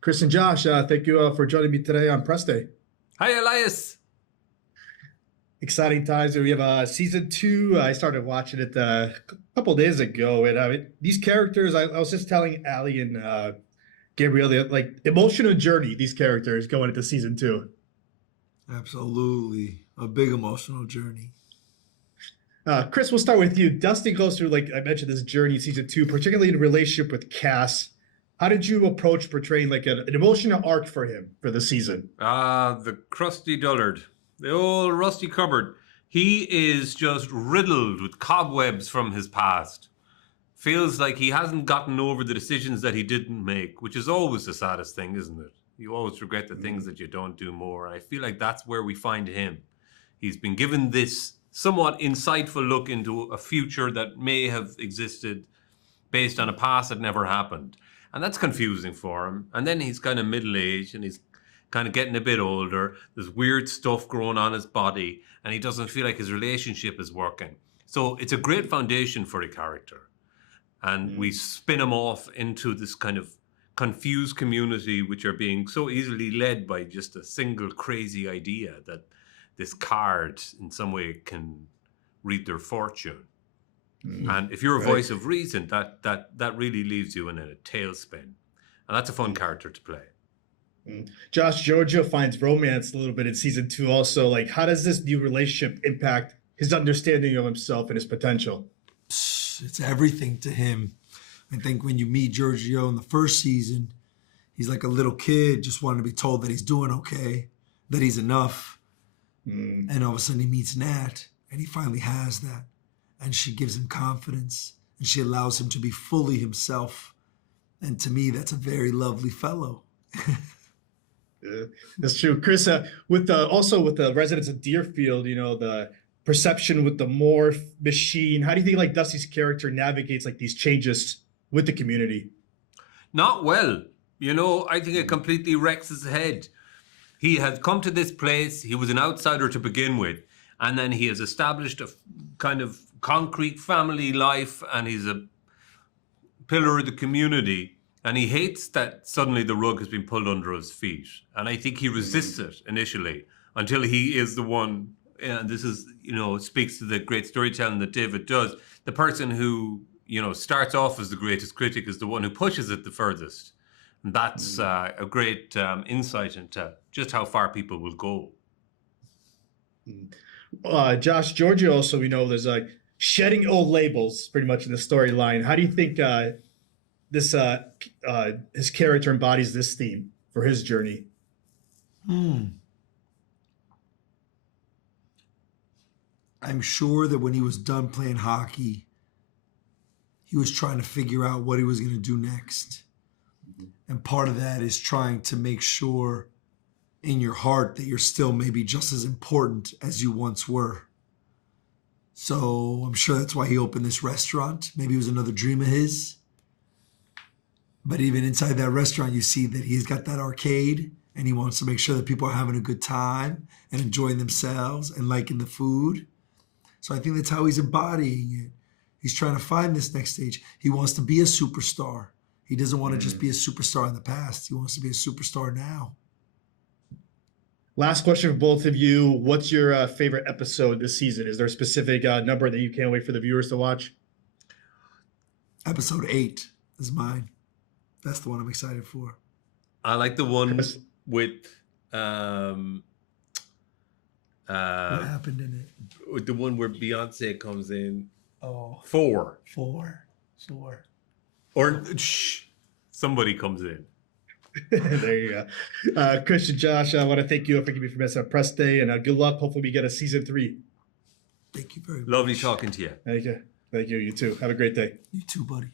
Chris and Josh, thank you for joining me today on Press Day. Hi, Elias. Exciting times. We have season 2. I started watching it a couple days ago, and these characters. I was just telling Ali and Gabrielle, like emotional journey. These characters going into season 2. Absolutely, a big emotional journey. Chris, we'll start with you. Dusty goes through, like I mentioned, this journey in season 2, particularly in relationship with Cass. How did you approach portraying like an emotional arc for him for the season? The crusty dullard, the old rusty cupboard. He is just riddled with cobwebs from his past. Feels like he hasn't gotten over the decisions that he didn't make, which is always the saddest thing, isn't it? You always regret the things that you don't do more. And I feel like that's where we find him. He's been given this somewhat insightful look into a future that may have existed based on a past that never happened. And that's confusing for him. And then he's kind of middle-aged and he's kind of getting a bit older. There's weird stuff growing on his body and he doesn't feel like his relationship is working. So it's a great foundation for a character. And we spin him off into this kind of confused community which are being so easily led by just a single crazy idea that this card in some way can read their fortune. And if you're a voice of reason, that really leaves you in a tailspin. And that's a fun character to play. Josh Giorgio finds romance a little bit in season 2 also. Like, how does this new relationship impact his understanding of himself and his potential? It's everything to him. I think when you meet Giorgio in the first season, he's like a little kid just wanting to be told that he's doing okay, that he's enough. And all of a sudden he meets Nat and he finally has that. And she gives him confidence and she allows him to be fully himself. And to me, that's a very lovely fellow. Yeah, that's true. Chris, with the residents of Deerfield, you know, the perception with the morph machine, how do you think like Dusty's character navigates like these changes with the community? Not well. You know, I think it completely wrecks his head. He had come to this place, he was an outsider to begin with, and then he has established a kind of concrete family life and he's a pillar of the community, and he hates that suddenly the rug has been pulled under his feet. And I think he resists it initially until he is the one, and this is, you know, speaks to the great storytelling that David does. The person who, you know, starts off as the greatest critic is the one who pushes it the furthest. And that's a great insight into just how far people will go. Josh Giorgio also, we know there's like shedding old labels pretty much in the storyline. How do you think his character embodies this theme for his journey? I'm sure that when he was done playing hockey, he was trying to figure out what he was going to do next. And part of that is trying to make sure in your heart that you're still maybe just as important as you once were. So I'm sure that's why he opened this restaurant. Maybe it was another dream of his. But even inside that restaurant, you see that he's got that arcade and he wants to make sure that people are having a good time and enjoying themselves and liking the food. So I think that's how he's embodying it. He's trying to find this next stage. He wants to be a superstar. He doesn't want to just be a superstar in the past. He wants to be a superstar now. Last question for both of you. What's your favorite episode this season? Is there a specific number that you can't wait for the viewers to watch? Episode 8 is mine. That's the one I'm excited for. I like the one with... what happened in it? With the one where Beyonce comes in. Oh. 4. Or somebody comes in. There you go. Chris and Josh, I want to thank you for giving me for messing up Press Day, and good luck. Hopefully we get a season 3. Thank you very much. Lovely talking to you. Thank you. You too. Have a great day. You too, buddy.